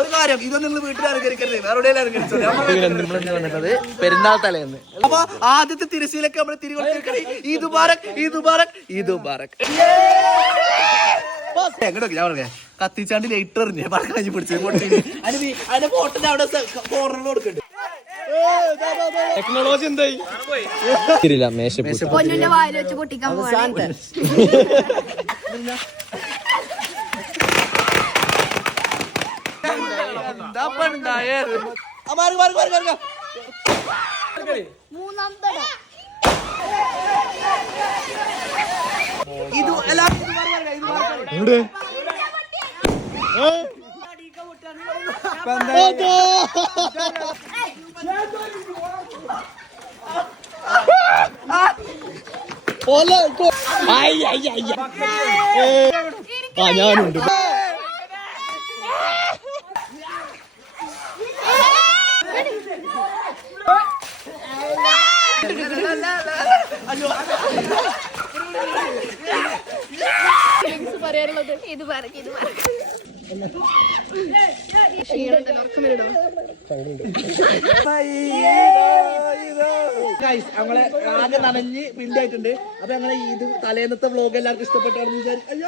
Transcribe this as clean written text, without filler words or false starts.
ഒരു കാര്യം ഇതൊന്നും നിങ്ങൾ വീട്ടിൽ അനുകരിക്കരുത്, വേറെ വന്നിട്ടത് പെരുന്നാൾ തലേന്ന്. അപ്പൊ ആദ്യത്തെ തിരശ്ശീലൊക്കെ നമ്മൾ തിരികൊടുത്തിരിക്കണേ. ഈദ് മുബാറക്, ഈദ് മുബാറക്, ഈദ് മുബാറക്. എങ്ങോട്ടൊക്കെ ഞാൻ പറഞ്ഞേ കത്തിച്ചാണ്ട് ലൈറ്റർ എറിഞ്ഞേ പറക്കാഞ്ഞ് പിടിച്ചത് അതിന്റെ ഫോട്ടോ അവിടെ കോർണറിൽ കൊടുക്കണ്ട്. ടെക്നോളജി എന്തായി പൊട്ടിക്കാൻ പോവാണ്. മൂന്നാമത്തെ ഇത് എല്ലാവരും ഞാനുണ്ട്. പറയാനുള്ളത് ഇത് പറക്ക് ഇത് പറക്ക് ഞങ്ങളെ ആകെ നനഞ്ഞ് പിണ്ടായിട്ടുണ്ട്. അപ്പൊ ഞങ്ങളെ ഇത് തലേന്നത്തെ വ്ലോഗ് എല്ലാവർക്കും ഇഷ്ടപ്പെട്ടാണെന്ന് വിചാരിക്കും.